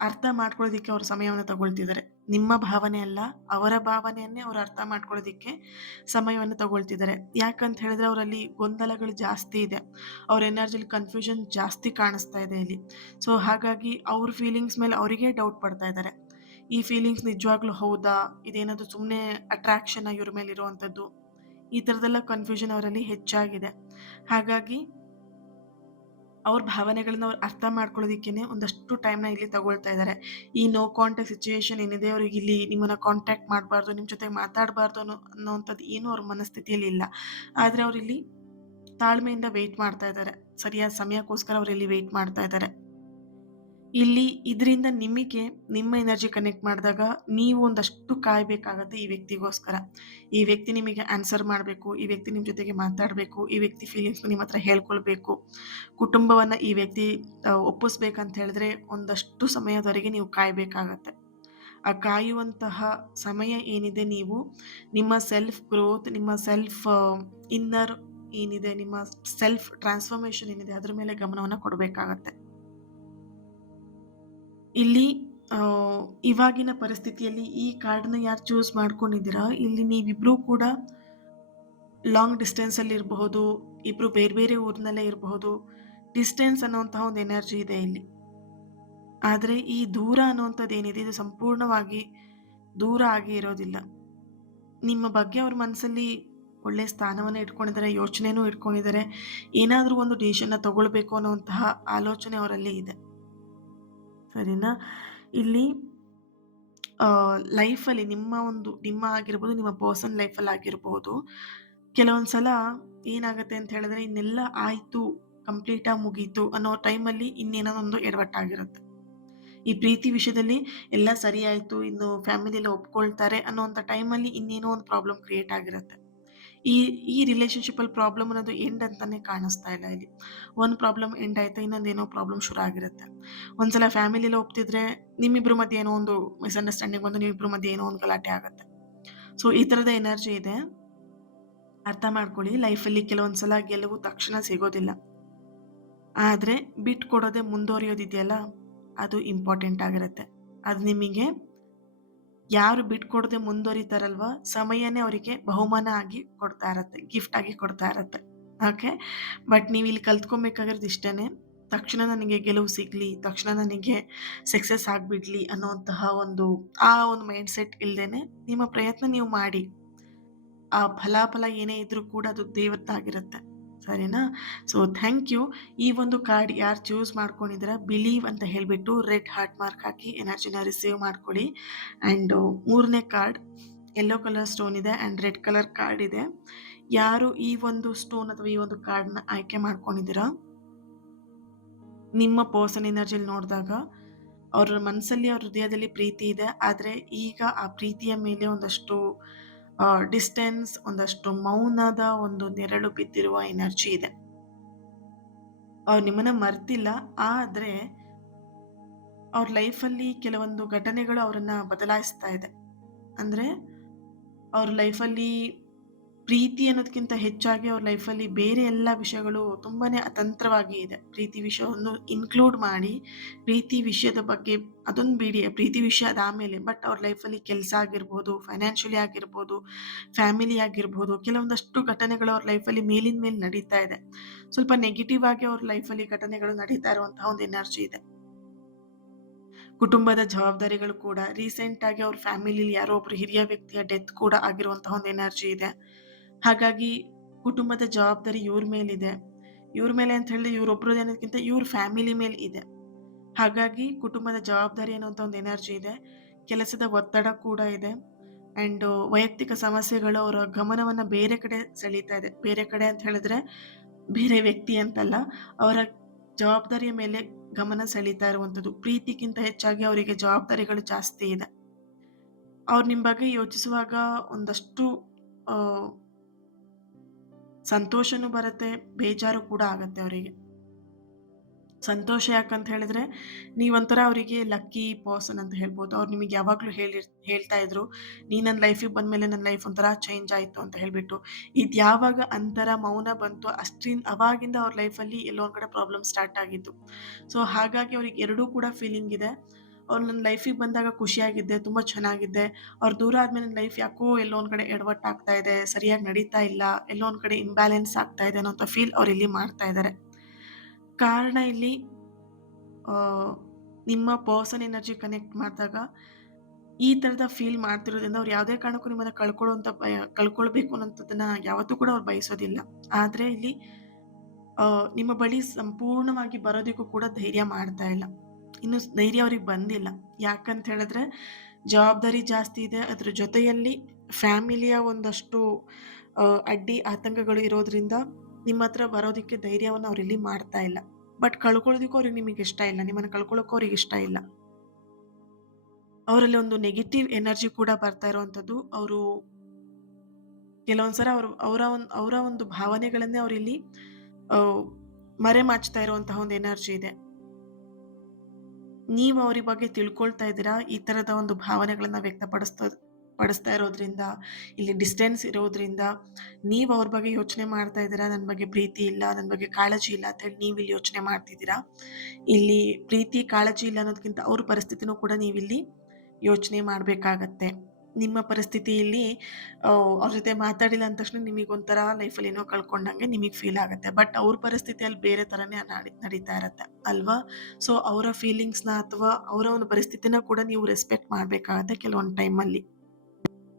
ಅರ್ಥ ಮಾಡ್ಕೊಳ್ಳೋದಕ್ಕೆ ಅವ್ರು ಸಮಯವನ್ನು ತಗೊಳ್ತಿದ್ದಾರೆ. ನಿಮ್ಮ ಭಾವನೆ ಅಲ್ಲ, ಅವರ ಭಾವನೆಯನ್ನೇ ಅವ್ರು ಅರ್ಥ ಮಾಡ್ಕೊಳ್ಳೋದಕ್ಕೆ ಸಮಯವನ್ನು ತಗೊಳ್ತಿದ್ದಾರೆ. ಯಾಕಂತ ಹೇಳಿದ್ರೆ ಅವರಲ್ಲಿ ಗೊಂದಲಗಳು ಜಾಸ್ತಿ ಇದೆ. ಅವ್ರ ಎನರ್ಜಿಲಿ ಕನ್ಫ್ಯೂಷನ್ ಜಾಸ್ತಿ ಕಾಣಿಸ್ತಾ ಇದೆ ಇಲ್ಲಿ. ಸೊ ಹಾಗಾಗಿ ಅವ್ರ ಫೀಲಿಂಗ್ಸ್ ಮೇಲೆ ಅವರಿಗೆ ಡೌಟ್ ಪಡ್ತಾ ಇದ್ದಾರೆ. ಈ ಫೀಲಿಂಗ್ಸ್ ನಿಜವಾಗ್ಲೂ ಹೌದಾ, ಇದೇನಾದರೂ ಸುಮ್ಮನೆ ಅಟ್ರಾಕ್ಷನ್ ಇವ್ರ ಮೇಲೆ ಇರುವಂಥದ್ದು, ಈ ಥರದ್ದೆಲ್ಲ ಕನ್ಫ್ಯೂಷನ್ ಅವರಲ್ಲಿ ಹೆಚ್ಚಾಗಿದೆ. ಹಾಗಾಗಿ ಅವ್ರ ಭಾವನೆಗಳನ್ನ ಅವ್ರು ಅರ್ಥ ಮಾಡ್ಕೊಳ್ಳೋದಕ್ಕೇನೆ ಒಂದಷ್ಟು ಟೈಮ್ನ ಇಲ್ಲಿ ತಗೊಳ್ತಾ ಇದ್ದಾರೆ. ಈ ನೋ ಕಾಂಟ್ಯಾಕ್ಟ್ ಸಿಚುವೇಶನ್ ಏನಿದೆ, ಅವ್ರಿಗೆ ಇಲ್ಲಿ ನಿಮ್ಮನ್ನ ಕಾಂಟ್ಯಾಕ್ಟ್ ಮಾಡಬಾರ್ದು, ನಿಮ್ಮ ಜೊತೆಗೆ ಮಾತಾಡಬಾರ್ದು ಅನ್ನೋವಂಥದ್ದು ಏನೂ ಅವ್ರ ಮನಸ್ಥಿತಿಯಲ್ಲಿ ಇಲ್ಲ. ಆದರೆ ಅವರಿಲ್ಲಿ ತಾಳ್ಮೆಯಿಂದ ವೆಯ್ಟ್ ಮಾಡ್ತಾ ಇದ್ದಾರೆ. ಸರಿಯಾದ ಸಮಯಕ್ಕೋಸ್ಕರ ಅವರಿಲ್ಲಿ ವೆಯ್ಟ್ ಮಾಡ್ತಾ ಇದ್ದಾರೆ. ಇಲ್ಲಿ ಇದರಿಂದ ನಿಮಗೆ ನಿಮ್ಮ ಎನರ್ಜಿ ಕನೆಕ್ಟ್ ಮಾಡಿದಾಗ ನೀವು ಒಂದಷ್ಟು ಕಾಯಬೇಕಾಗತ್ತೆ ಈ ವ್ಯಕ್ತಿಗೋಸ್ಕರ. ಈ ವ್ಯಕ್ತಿ ನಿಮಗೆ ಆನ್ಸರ್ ಮಾಡಬೇಕು, ಈ ವ್ಯಕ್ತಿ ನಿಮ್ಮ ಜೊತೆಗೆ ಮಾತಾಡಬೇಕು, ಈ ವ್ಯಕ್ತಿ ಫೀಲಿಂಗ್ಸ್ ನಿಮ್ಮ ಹತ್ರ ಹೇಳ್ಕೊಳ್ಬೇಕು, ಕುಟುಂಬವನ್ನು ಈ ವ್ಯಕ್ತಿ ಒಪ್ಪಿಸ್ಬೇಕಂತ ಹೇಳಿದ್ರೆ ಒಂದಷ್ಟು ಸಮಯದವರೆಗೆ ನೀವು ಕಾಯಬೇಕಾಗತ್ತೆ. ಆ ಕಾಯುವಂತಹ ಸಮಯ ಏನಿದೆ, ನೀವು ನಿಮ್ಮ ಸೆಲ್ಫ್ ಗ್ರೋತ್, ನಿಮ್ಮ ಸೆಲ್ಫ್ ಇನ್ನರ್ ಏನಿದೆ, ನಿಮ್ಮ ಸೆಲ್ಫ್ ಟ್ರಾನ್ಸ್ಫಾರ್ಮೇಷನ್ ಏನಿದೆ ಅದ್ರ ಮೇಲೆ ಗಮನವನ್ನು ಕೊಡಬೇಕಾಗತ್ತೆ. ಇಲ್ಲಿ ಇವಾಗಿನ ಪರಿಸ್ಥಿತಿಯಲ್ಲಿ ಈ ಕಾರ್ಡ್ನ ಯಾರು ಚೂಸ್ ಮಾಡ್ಕೊಂಡಿದ್ದೀರಾ, ಇಲ್ಲಿ ನೀವಿಬ್ರೂ ಕೂಡ ಲಾಂಗ್ ಡಿಸ್ಟೆನ್ಸಲ್ಲಿ ಇರಬಹುದು, ಇಬ್ರು ಬೇರೆ ಬೇರೆ ಊರಿನಲ್ಲೇ ಇರಬಹುದು. ಡಿಸ್ಟೆನ್ಸ್ ಅನ್ನುವಂತಹ ಒಂದು ಎನರ್ಜಿ ಇದೆ ಇಲ್ಲಿ. ಆದರೆ ಈ ದೂರ ಅನ್ನುವಂಥದ್ದು ಏನಿದೆ, ಇದು ಸಂಪೂರ್ಣವಾಗಿ ದೂರ ಆಗಿ ಇರೋದಿಲ್ಲ. ನಿಮ್ಮ ಬಗ್ಗೆ ಅವ್ರ ಮನಸ್ಸಲ್ಲಿ ಒಳ್ಳೆ ಸ್ಥಾನವನ್ನ ಇಟ್ಕೊಂಡಿದ್ದಾರೆ, ಯೋಚನೆನೂ ಇಟ್ಕೊಂಡಿದ್ದಾರೆ. ಏನಾದ್ರೂ ಒಂದು ಡಿಸಿಷನ್‌ನ ತಗೊಳ್ಬೇಕು ಅನ್ನುವಂತಹ ಆಲೋಚನೆ ಅವರಲ್ಲಿ ಇದೆ. ಸರಿನಾ? ಇಲ್ಲಿ ಲೈಫಲ್ಲಿ ನಿಮ್ಮ ಆಗಿರ್ಬೋದು, ನಿಮ್ಮ ಪರ್ಸನಲ್ ಲೈಫಲ್ಲಿ ಆಗಿರ್ಬೋದು, ಕೆಲವೊಂದು ಸಲ ಏನಾಗತ್ತೆ ಅಂತ ಹೇಳಿದ್ರೆ, ಇನ್ನೆಲ್ಲ ಆಯ್ತು, ಕಂಪ್ಲೀಟಾಗಿ ಮುಗೀತು ಅನ್ನೋ ಟೈಮಲ್ಲಿ ಇನ್ನೇನೋ ಒಂದು ಎಡವಟ್ಟಾಗಿರುತ್ತೆ. ಈ ಪ್ರೀತಿ ವಿಷಯದಲ್ಲಿ ಎಲ್ಲ ಸರಿ ಆಯ್ತು, ಇನ್ನು ಫ್ಯಾಮಿಲಿಯೆಲ್ಲ ಒಪ್ಕೊಳ್ತಾರೆ ಅನ್ನೋಂಥ ಟೈಮಲ್ಲಿ ಇನ್ನೇನೋ ಒಂದು ಪ್ರಾಬ್ಲಮ್ ಕ್ರಿಯೇಟ್ ಆಗಿರುತ್ತೆ. ಈ ಈ ರಿಲೇಶನ್‌ಶಿಪ್ಪಲ್ಲಿ ಪ್ರಾಬ್ಲಮ್ ಅನ್ನೋದು ಎಂಡ್ ಅಂತಾನೆ ಕಾಣಿಸ್ತಾ ಇಲ್ಲ ಇಲ್ಲಿ. ಒಂದು ಪ್ರಾಬ್ಲಮ್ ಎಂಡ್ ಆಯ್ತಾ, ಇನ್ನೊಂದೇನೋ ಪ್ರಾಬ್ಲಮ್ ಶುರು ಆಗಿರುತ್ತೆ. ಒಂದ್ಸಲ ಫ್ಯಾಮಿಲಿಯೆಲ್ಲ ಒಪ್ತಿದ್ರೆ, ನಿಮ್ಮಿಬ್ರ ಮಧ್ಯೆ ಏನೋ ಒಂದು ಮಿಸ್‌ಅಂಡರ್‌ಸ್ಟ್ಯಾಂಡಿಂಗ್ ಬಂದು ನಿಮ್ಮಿಬ್ರ ಮಧ್ಯೆ ಏನೋ ಒಂದು ಗಲಾಟೆ ಆಗುತ್ತೆ. ಸೊ, ಈ ಥರದ ಎನರ್ಜಿ ಇದೆ. ಅರ್ಥ ಮಾಡ್ಕೊಳ್ಳಿ. ಲೈಫಲ್ಲಿ ಕೆಲವೊಂದು ಸಲ ಗೆಲುವು ತಕ್ಷಣ ಸಿಗೋದಿಲ್ಲ. ಆದ್ರೆ ಬಿಟ್ಕೊಡೋದೇ ಮುಂದುವರಿಯೋದಿದೆಯಲ್ಲ, ಅದು ಇಂಪಾರ್ಟೆಂಟ್ ಆಗಿರುತ್ತೆ. ಅದು ನಿಮಗೆ ಯಾರು ಬಿಟ್ಕೊಡದೆ ಮುಂದುವರಿತಾರಲ್ವಾ, ಸಮಯನೇ ಅವರಿಗೆ ಬಹುಮಾನ ಆಗಿ ಕೊಡ್ತಾ ಇರತ್ತೆ. ಗಿಫ್ಟ್ ಆಗಿ ಕೊಡ್ತಾ ಇರತ್ತೆ. ಓಕೆ. ಬಟ್ ನೀವಿಲ್ಲಿ ಕಲ್ತ್ಕೊಬೇಕಾಗಿರೋದು ಇಷ್ಟೇನೆ. ತಕ್ಷಣ ನನಗೆ ಗೆಲುವು ಸಿಗ್ಲಿ, ತಕ್ಷಣ ನನಗೆ ಸಕ್ಸಸ್ ಆಗ್ಬಿಡ್ಲಿ ಅನ್ನೋಂತಹ ಒಂದು ಮೈಂಡ್‌ಸೆಟ್ ಇಲ್ದೇನೆ ನಿಮ್ಮ ಪ್ರಯತ್ನ ನೀವು ಮಾಡಿ. ಆ ಫಲಾಫಲ ಏನೇ ಇದ್ರೂ ಕೂಡ ಅದು ದೇವರದ್ದಾಗಿರುತ್ತೆ. ಸರಿನಾ? So, thank you. ಈ ಒಂದು ಕಾರ್ಡ್ ಯಾರು ಚೂಸ್ ಮಾಡ್ಕೊಂಡಿದ್ದೀರಾ, ಬಿಲೀವ್ ಅಂತ ಹೇಳ್ಬಿಟ್ಟು ರೆಡ್ ಹಾರ್ಟ್ ಮಾರ್ಕ್ ಹಾಕಿ ಎನರ್ಜಿನ ರಿಸೀವ್ ಮಾಡ್ಕೊಳ್ಳಿ. ಆ್ಯಂಡ್ 3ನೇ ಕಾರ್ಡ್ ಯೆಲ್ಲೋ ಕಲರ್ ಸ್ಟೋನ್ ಇದೆ ಆ್ಯಂಡ್ ರೆಡ್ ಕಲರ್ ಕಾರ್ಡ್ ಇದೆ. ಯಾರು ಈ ಒಂದು ಸ್ಟೋನ್ ಅಥವಾ ಈ ಒಂದು ಕಾರ್ಡ್‌ನ ಆಯ್ಕೆ ಮಾಡ್ಕೊಂಡಿದ್ದೀರಾ, ನಿಮ್ಮ ಪರ್ಸನ್ ಎನರ್ಜಿಯಲ್ಲಿ ನೋಡಿದಾಗ ಅವ್ರ ಮನಸ್ಸಲ್ಲಿ, ಅವ್ರ ಹೃದಯದಲ್ಲಿ ಪ್ರೀತಿ ಇದೆ. ಆದರೆ ಈಗ ಆ ಪ್ರೀತಿಯ ಮೇಲೆ ಒಂದಷ್ಟು ಡಿಸ್ಟೆನ್ಸ್, ಒಂದಷ್ಟು ಮೌನದ ಒಂದು ನೆರಳು ಬಿದ್ದಿರುವ ಎನರ್ಜಿ ಇದೆ. ಅವ್ರು ನಿಮ್ಮನ್ನ ಮರ್ತಿಲ್ಲ. ಆದ್ರೆ ಅವ್ರ ಲೈಫಲ್ಲಿ ಕೆಲವೊಂದು ಘಟನೆಗಳು ಅವರನ್ನ ಬದಲಾಯಿಸ್ತಾ ಇದೆ. ಅಂದ್ರೆ ಅವ್ರ ಲೈಫಲ್ಲಿ ಪ್ರೀತಿ ಅನ್ನೋದಕ್ಕಿಂತ ಹೆಚ್ಚಾಗಿ ಅವ್ರ ಲೈಫಲ್ಲಿ ಬೇರೆ ಎಲ್ಲ ವಿಷಯಗಳು ತುಂಬಾನೇ ಅತಂತ್ರವಾಗಿ ಇದೆ. ಪ್ರೀತಿ ವಿಷಯವನ್ನು ಇನ್ಕ್ಲೂಡ್ ಮಾಡಿ, ಪ್ರೀತಿ ವಿಷಯದ ಬಗ್ಗೆ ಅದೊಂದು ಬಿಡಿ, ಪ್ರೀತಿ ವಿಷಯ ಅದಾದ್ಮೇಲೆ, ಬಟ್ ಅವ್ರ ಲೈಫಲ್ಲಿ ಕೆಲಸ ಆಗಿರ್ಬೋದು, ಫೈನಾನ್ಷಿಯಲಿ ಆಗಿರ್ಬೋದು, ಫ್ಯಾಮಿಲಿ ಆಗಿರ್ಬೋದು, ಕೆಲವೊಂದಷ್ಟು ಘಟನೆಗಳು ಅವ್ರ ಲೈಫಲ್ಲಿ ಮೇಲಿನ ಮೇಲೆ ನಡೀತಾ ಇದೆ. ಸ್ವಲ್ಪ ನೆಗೆಟಿವ್ ಆಗಿ ಅವ್ರ ಲೈಫಲ್ಲಿ ಘಟನೆಗಳು ನಡೀತಾ ಇರುವಂತಹ ಒಂದು ಎನರ್ಜಿ ಇದೆ. ಕುಟುಂಬದ ಜವಾಬ್ದಾರಿಗಳು ಕೂಡ ರೀಸೆಂಟ್ ಆಗಿ ಅವ್ರ ಫ್ಯಾಮಿಲಿಲಿ ಯಾರೋ ಒಬ್ರು ಹಿರಿಯ ವ್ಯಕ್ತಿಯ ಡೆತ್ ಕೂಡ ಆಗಿರುವಂತಹ ಒಂದು ಎನರ್ಜಿ ಇದೆ. ಹಾಗಾಗಿ ಕುಟುಂಬದ ಜವಾಬ್ದಾರಿ ಇವ್ರ ಮೇಲಿದೆ. ಇವ್ರ ಮೇಲೆ ಅಂತ ಹೇಳಿದ್ರೆ ಇವ್ರೊಬ್ರದ್ದು ಅನ್ನೋದಕ್ಕಿಂತ ಇವ್ರ ಫ್ಯಾಮಿಲಿ ಮೇಲೆ ಇದೆ. ಹಾಗಾಗಿ ಕುಟುಂಬದ ಜವಾಬ್ದಾರಿ ಅನ್ನುವಂಥ ಒಂದು ಎನರ್ಜಿ ಇದೆ. ಕೆಲಸದ ಒತ್ತಡ ಕೂಡ ಇದೆ. ಆ್ಯಂಡ್ ವೈಯಕ್ತಿಕ ಸಮಸ್ಯೆಗಳು ಅವರ ಗಮನವನ್ನ ಬೇರೆ ಕಡೆ ಸೆಳೀತಾ ಇದೆ. ಬೇರೆ ಕಡೆ ಅಂತ ಹೇಳಿದ್ರೆ ಬೇರೆ ವ್ಯಕ್ತಿ ಅಂತಲ್ಲ, ಅವರ ಜವಾಬ್ದಾರಿಯ ಮೇಲೆ ಗಮನ ಸೆಳೀತಾ ಇರುವಂಥದ್ದು. ಪ್ರೀತಿಗಿಂತ ಹೆಚ್ಚಾಗಿ ಅವರಿಗೆ ಜವಾಬ್ದಾರಿಗಳು ಜಾಸ್ತಿ ಇದೆ. ಅವ್ರು ನಿಮ್ಮ ಬಗ್ಗೆ ಯೋಚಿಸುವಾಗ ಒಂದಷ್ಟು ಆ, ಸಂತೋಷನೂ ಬರುತ್ತೆ, ಬೇಜಾರು ಕೂಡ ಆಗತ್ತೆ ಅವರಿಗೆ. ಸಂತೋಷ ಯಾಕಂತ ಹೇಳಿದ್ರೆ, ನೀವೊಂಥರ ಅವರಿಗೆ ಲಕ್ಕಿ ಪರ್ಸನ್ ಅಂತ ಹೇಳ್ಬೋದು. ಅವ್ರು ನಿಮಗೆ ಯಾವಾಗಲೂ ಹೇಳ್ತಾ ಇದ್ರು, "ನೀ ನನ್ನ ಲೈಫಿಗೆ ಬಂದಮೇಲೆ ನನ್ನ ಲೈಫ್ ಒಂಥರ ಚೇಂಜ್ ಆಯಿತು" ಅಂತ ಹೇಳ್ಬಿಟ್ಟು. ಇದು ಯಾವಾಗ ಅಂತರ ಮೌನ ಬಂತು, ಅವಾಗಿಂದ ಅವ್ರ ಲೈಫಲ್ಲಿ ಎಲ್ಲೋ ಒಂದು ಕಡೆ ಪ್ರಾಬ್ಲಮ್ ಸ್ಟಾರ್ಟ್ ಆಗಿದ್ದು. ಸೊ, ಹಾಗಾಗಿ ಅವ್ರಿಗೆ ಎರಡೂ ಕೂಡ ಫೀಲಿಂಗ್ ಇದೆ. ಅವ್ರು ನನ್ನ ಲೈಫಿಗೆ ಬಂದಾಗ ಖುಷಿಯಾಗಿದ್ದೆ, ತುಂಬ ಚೆನ್ನಾಗಿದ್ದೆ. ಅವ್ರು ದೂರ ಆದ್ಮೇಲೆ ನನ್ನ ಲೈಫ್ ಯಾಕೋ ಎಲ್ಲೋ ಒಂದು ಕಡೆ ಎಡವಟ್ಟಾಗ್ತಾ ಇದೆ, ಸರಿಯಾಗಿ ನಡೀತಾ ಇಲ್ಲ, ಎಲ್ಲೋ ಒಂದು ಕಡೆ ಇಂಬ್ಯಾಲೆನ್ಸ್ ಆಗ್ತಾ ಇದೆ ಅನ್ನೋಂಥ ಫೀಲ್ ಅವ್ರಿಲ್ಲಿ ಮಾಡ್ತಾ ಇದ್ದಾರೆ. ಕಾರಣ ಇಲ್ಲಿ ಆ, ನಿಮ್ಮ ಪರ್ಸನ್ ಎನರ್ಜಿ ಕನೆಕ್ಟ್ ಮಾಡಿದಾಗ ಈ ಥರದ ಫೀಲ್ ಮಾಡ್ತಿರೋದ್ರಿಂದ ಅವ್ರು ಯಾವುದೇ ಕಾರಣಕ್ಕೂ ನಿಮ್ಮನ್ನ ಕಳ್ಕೊಳ್ಬೇಕು ಅನ್ನೋಂಥದ್ದನ್ನ ಯಾವತ್ತೂ ಕೂಡ ಅವ್ರು ಬಯಸೋದಿಲ್ಲ. ಆದ್ರೆ ಇಲ್ಲಿ ನಿಮ್ಮ ಬಳಿ ಸಂಪೂರ್ಣವಾಗಿ ಬರೋದಕ್ಕೂ ಕೂಡ ಧೈರ್ಯ ಮಾಡ್ತಾ ಇಲ್ಲ. ಇನ್ನು ಧೈರ್ಯ ಅವ್ರಿಗೆ ಬಂದಿಲ್ಲ. ಯಾಕಂತ ಹೇಳಿದ್ರೆ ಜವಾಬ್ದಾರಿ ಜಾಸ್ತಿ ಇದೆ. ಅದ್ರ ಜೊತೆಯಲ್ಲಿ ಫ್ಯಾಮಿಲಿಯ ಒಂದಷ್ಟು ಅಡ್ಡಿ ಆತಂಕಗಳು ಇರೋದ್ರಿಂದ ನಿಮ್ಮ ಹತ್ರ ಬರೋದಕ್ಕೆ ಧೈರ್ಯವನ್ನು ಅವ್ರಿಲ್ಲಿ ಮಾಡ್ತಾ ಇಲ್ಲ. ಬಟ್ ಕಳ್ಕೊಳ್ಳೋದಕ್ಕೂ ಅವ್ರಿಗೆ ನಿಮಗೆ ಇಷ್ಟ ಇಲ್ಲ. ನಿಮ್ಮನ್ನ ಕಳ್ಕೊಳ್ಳೋಕ್ಕೂ ಅವ್ರಿಗೆ ಇಷ್ಟ ಇಲ್ಲ. ಅವರಲ್ಲಿ ಒಂದು ನೆಗೆಟಿವ್ ಎನರ್ಜಿ ಕೂಡ ಬರ್ತಾ ಇರುವಂಥದ್ದು. ಅವರು ಕೆಲವೊಂದ್ಸಲ ಅವರ ಒಂದು ಭಾವನೆಗಳನ್ನೇ ಅವರಿಲ್ಲಿ ಮರೆಮಾಚ್ತಾ ಇರುವಂತಹ ಒಂದು ಎನರ್ಜಿ ಇದೆ. ನೀವು ಅವ್ರ ಬಗ್ಗೆ ತಿಳ್ಕೊಳ್ತಾ ಇದ್ದೀರಾ. ಈ ತರದ ಒಂದು ಭಾವನೆಗಳನ್ನ ಪಡಿಸ್ತಾ ಇರೋದ್ರಿಂದ, ಇಲ್ಲಿ ಡಿಸ್ಟೆನ್ಸ್ ಇರೋದ್ರಿಂದ ನೀವು ಅವ್ರ ಬಗ್ಗೆ ಯೋಚನೆ ಮಾಡ್ತಾ ಇದ್ದೀರಾ. ನನ್ನ ಬಗ್ಗೆ ಪ್ರೀತಿ ಇಲ್ಲ, ನನ್ನ ಬಗ್ಗೆ ಕಾಳಜಿ ಇಲ್ಲ ಅಂತ ಹೇಳಿ ನೀವಿಲ್ಲಿ ಯೋಚನೆ ಮಾಡ್ತಿದ್ದೀರಾ. ಇಲ್ಲಿ ಪ್ರೀತಿ ಕಾಳಜಿ ಇಲ್ಲ ಅನ್ನೋದಕ್ಕಿಂತ ಅವ್ರ ಪರಿಸ್ಥಿತಿನೂ ಕೂಡ ನೀವಿಲ್ಲಿ ಯೋಚನೆ ಮಾಡಬೇಕಾಗತ್ತೆ. ನಿಮ್ಮ ಪರಿಸ್ಥಿತಿಯಲ್ಲಿ ಅವ್ರ ಜೊತೆ ಮಾತಾಡಿಲ್ಲ ಅಂದ ತಕ್ಷಣ ನಿಮಗೊಂಥರ ಲೈಫಲ್ಲಿ ಏನೋ ಕಳ್ಕೊಂಡಂಗೆ ನಿಮಗೆ ಫೀಲ್ ಆಗುತ್ತೆ. ಬಟ್ ಅವ್ರ ಪರಿಸ್ಥಿತಿಯಲ್ಲಿ ಬೇರೆ ಥರನೇ ನಡೀತಾ ಇರತ್ತೆ ಅಲ್ವಾ? ಸೊ ಅವರ ಫೀಲಿಂಗ್ಸ್‌ನ ಅಥವಾ ಅವರ ಒಂದು ಪರಿಸ್ಥಿತಿನ ಕೂಡ ನೀವು ರೆಸ್ಪೆಕ್ಟ್ ಮಾಡಬೇಕಾಗತ್ತೆ ಕೆಲವೊಂದು ಟೈಮಲ್ಲಿ.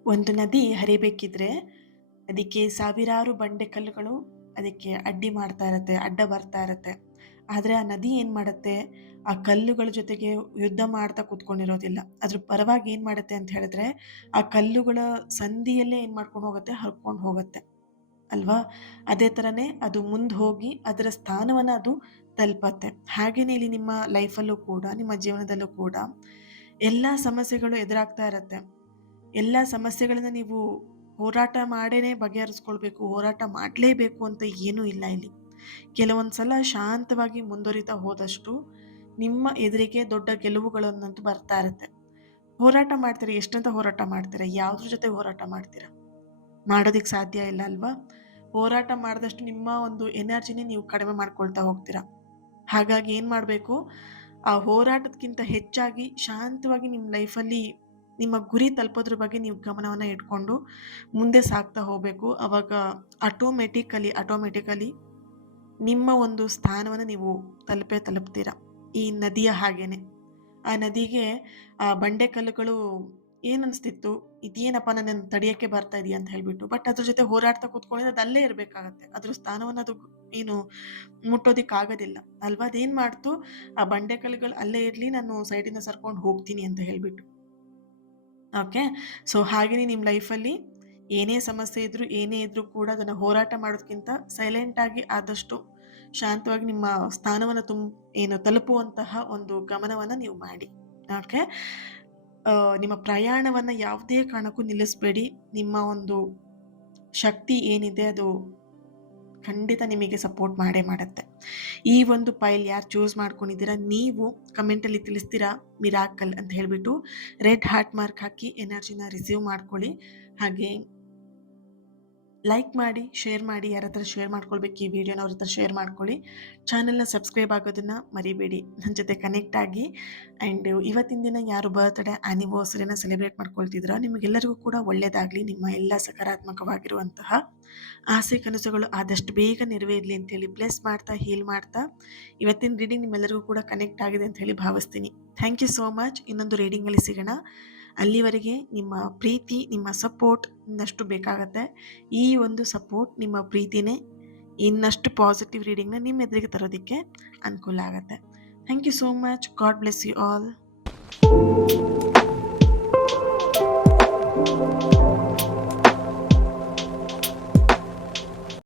ಒಂದು ನದಿ ಹರಿಬೇಕಿದ್ರೆ ಅದಕ್ಕೆ ಸಾವಿರಾರು ಬಂಡೆ ಕಲ್ಲುಗಳು ಅದಕ್ಕೆ ಅಡ್ಡ ಬರ್ತಾ ಇರತ್ತೆ. ಆದರೆ ಆ ನದಿ ಏನು ಮಾಡುತ್ತೆ, ಆ ಕಲ್ಲುಗಳ ಜೊತೆಗೆ ಯುದ್ಧ ಮಾಡ್ತಾ ಕೂತ್ಕೊಂಡಿರೋದಿಲ್ಲ. ಅದ್ರ ಪರವಾಗಿ ಏನು ಮಾಡುತ್ತೆ ಅಂತ ಹೇಳಿದ್ರೆ, ಆ ಕಲ್ಲುಗಳ ಸಂಧಿಯಲ್ಲೇ ಏನು ಮಾಡ್ಕೊಂಡು ಹೋಗುತ್ತೆ, ಹರ್ಕೊಂಡು ಹೋಗುತ್ತೆ ಅಲ್ವಾ? ಅದೇ ಥರನೇ ಅದು ಮುಂದೆ ಹೋಗಿ ಅದರ ಸ್ಥಾನವನ್ನು ಅದು ತಲುಪತ್ತೆ. ಹಾಗೇನೇ ಇಲ್ಲಿ ನಿಮ್ಮ ಲೈಫಲ್ಲೂ ಕೂಡ, ನಿಮ್ಮ ಜೀವನದಲ್ಲೂ ಕೂಡ ಎಲ್ಲ ಸಮಸ್ಯೆಗಳು ಎದುರಾಗ್ತಾ ಇರತ್ತೆ. ಎಲ್ಲ ಸಮಸ್ಯೆಗಳನ್ನ ನೀವು ಹೋರಾಟ ಮಾಡೇನೆ ಬಗೆಹರಿಸ್ಕೊಳ್ಬೇಕು, ಹೋರಾಟ ಮಾಡಲೇಬೇಕು ಅಂತ ಏನೂ ಇಲ್ಲ ಇಲ್ಲಿ. ಕೆಲವೊಂದು ಸಲ ಶಾಂತವಾಗಿ ಮುಂದುವರಿತಾ ಹೋದಷ್ಟು ನಿಮ್ಮ ಎದುರಿಗೆ ದೊಡ್ಡ ಗೆಲುವುಗಳನ್ನಂತೂ ಬರ್ತಾ ಇರುತ್ತೆ. ಹೋರಾಟ ಮಾಡ್ತೀರಾ, ಎಷ್ಟಂತ ಹೋರಾಟ ಮಾಡ್ತೀರಾ? ಯಾವುದ್ರ ಜೊತೆ ಹೋರಾಟ ಮಾಡ್ತೀರಾ? ಮಾಡೋದಕ್ಕೆ ಸಾಧ್ಯ ಇಲ್ಲ ಅಲ್ವಾ? ಹೋರಾಟ ಮಾಡಿದಷ್ಟು ನಿಮ್ಮ ಒಂದು ಎನರ್ಜಿನೇ ನೀವು ಕಡಿಮೆ ಮಾಡ್ಕೊಳ್ತಾ ಹೋಗ್ತೀರಾ. ಹಾಗಾಗಿ ಏನು ಮಾಡಬೇಕು, ಆ ಹೋರಾಟಕ್ಕಿಂತ ಹೆಚ್ಚಾಗಿ ಶಾಂತವಾಗಿ ನಿಮ್ಮ ಲೈಫಲ್ಲಿ ನಿಮ್ಮ ಗುರಿ ತಲುಪೋದ್ರ ಬಗ್ಗೆ ನೀವು ಗಮನವನ್ನು ಇಟ್ಕೊಂಡು ಮುಂದೆ ಸಾಗ್ತಾ ಹೋಗಬೇಕು. ಅವಾಗ ಆಟೋಮೆಟಿಕಲಿ ನಿಮ್ಮ ಒಂದು ಸ್ಥಾನವನ್ನು ನೀವು ತಲುಪ್ತೀರ. ಈ ನದಿಯ ಹಾಗೇನೆ. ಆ ನದಿಗೆ ಆ ಬಂಡೆ ಕಲ್ಲುಗಳು ಏನನ್ಸ್ತಿತ್ತು, ಇದೇನಪ್ಪ ನನ್ನನ್ನು ತಡಿಯಕ್ಕೆ ಬರ್ತಾ ಇದೆಯಾ ಅಂತ ಹೇಳ್ಬಿಟ್ಟು. ಬಟ್ ಅದ್ರ ಜೊತೆ ಹೋರಾಡ್ತಾ ಕೂತ್ಕೊಂಡಿದ್ರೆ ಅದು ಅಲ್ಲೇ ಇರಬೇಕಾಗತ್ತೆ. ಅದ್ರ ಸ್ಥಾನವನ್ನು ಅದು ಏನು ಮುಟ್ಟೋದಿಕ್ಕಾಗೋದಿಲ್ಲ ಅಲ್ವಾ? ಅದೇನು ಮಾಡ್ತು, ಆ ಬಂಡೆ ಕಲ್ಲುಗಳು ಅಲ್ಲೇ ಇರಲಿ, ನಾನು ಸೈಡಿಂದ ಸರ್ಕೊಂಡು ಹೋಗ್ತೀನಿ ಅಂತ ಹೇಳ್ಬಿಟ್ಟು. ಓಕೆ. ಸೊ ಹಾಗೆಯೇ ನಿಮ್ಮ ಲೈಫಲ್ಲಿ ಏನೇ ಸಮಸ್ಯೆ ಇದ್ರೂ, ಏನೇ ಇದ್ರೂ ಕೂಡ ಅದನ್ನು ಹೋರಾಟ ಮಾಡೋದಕ್ಕಿಂತ ಸೈಲೆಂಟಾಗಿ ಆದಷ್ಟು ಶಾಂತವಾಗಿ ನಿಮ್ಮ ಸ್ಥಾನವನ್ನು ತಲುಪುವಂತಹ ಒಂದು ಗಮನವನ್ನು ನೀವು ಮಾಡಿ. ಓಕೆ. ನಿಮ್ಮ ಪ್ರಯಾಣವನ್ನು ಯಾವುದೇ ಕಾರಣಕ್ಕೂ ನಿಲ್ಲಿಸಬೇಡಿ. ನಿಮ್ಮ ಒಂದು ಶಕ್ತಿ ಏನಿದೆ ಅದು ಖಂಡಿತ ನಿಮಗೆ ಸಪೋರ್ಟ್ ಮಾಡೇ ಮಾಡುತ್ತೆ. ಈ ಒಂದು ಫೈಲ್ ಯಾರು ಚೂಸ್ ಮಾಡ್ಕೊಂಡಿದ್ದೀರಾ, ನೀವು ಕಮೆಂಟಲ್ಲಿ ತಿಳಿಸ್ತೀರಾ ಮಿರಾಕಲ್ ಅಂತ ಹೇಳಿಬಿಟ್ಟು. ರೆಡ್ ಹಾರ್ಟ್ ಮಾರ್ಕ್ ಹಾಕಿ ಎನರ್ಜಿನ ರಿಸೀವ್ ಮಾಡ್ಕೊಳ್ಳಿ. ಹಾಗೆ ಲೈಕ್ ಮಾಡಿ, ಶೇರ್ ಮಾಡಿ. ಯಾರ ಹತ್ರ ಶೇರ್ ಮಾಡ್ಕೊಳ್ಬೇಕು ಈ ವಿಡಿಯೋನ ಅವ್ರ ಹತ್ರ ಶೇರ್ ಮಾಡ್ಕೊಳ್ಳಿ. ಚಾನಲ್ನ ಸಬ್ಸ್ಕ್ರೈಬ್ ಆಗೋದನ್ನು ಮರಿಬೇಡಿ. ನನ್ನ ಜೊತೆ ಕನೆಕ್ಟ್ ಆಗಿ. ಆ್ಯಂಡ್ ಇವತ್ತಿನ ದಿನ ಯಾರು ಬರ್ತ್ಡೇ ಆ್ಯನಿವರ್ಸರಿನ ಸೆಲೆಬ್ರೇಟ್ ಮಾಡ್ಕೊಳ್ತಿದ್ರೋ ನಿಮಗೆಲ್ಲರಿಗೂ ಕೂಡ ಒಳ್ಳೆಯದಾಗಲಿ. ನಿಮ್ಮ ಎಲ್ಲ ಸಕಾರಾತ್ಮಕವಾಗಿರುವಂತಹ ಆಸೆ ಕನಸುಗಳು ಆದಷ್ಟು ಬೇಗ ನೆರವೇರಲಿ ಅಂತೇಳಿ ಬ್ಲೆಸ್ ಮಾಡ್ತಾ, ಹೀಲ್ ಮಾಡ್ತಾ ಇವತ್ತಿನ ರೀಡಿಂಗ್ ನಿಮ್ಮೆಲ್ಲರಿಗೂ ಕೂಡ ಕನೆಕ್ಟ್ ಆಗಿದೆ ಅಂತ ಹೇಳಿ ಭಾವಿಸ್ತೀನಿ. Thank you so much. ಇನ್ನೊಂದು ರೀಡಿಂಗಲ್ಲಿ ಸಿಗೋಣ. ಅಲ್ಲಿವರೆಗೆ ನಿಮ್ಮ ಪ್ರೀತಿ, ನಿಮ್ಮ ಸಪೋರ್ಟ್ ಇನ್ನಷ್ಟು ಬೇಕಾಗತ್ತೆ. ಈ ಒಂದು ಸಪೋರ್ಟ್, ನಿಮ್ಮ ಪ್ರೀತಿನೇ ಇನ್ನಷ್ಟು ಪಾಸಿಟಿವ್ ರೀಡಿಂಗ್ನ ನಿಮ್ಮ ಎದುರಿಗೆ ತರೋದಕ್ಕೆ ಅನುಕೂಲ ಆಗುತ್ತೆ. Thank you so much. God bless you all.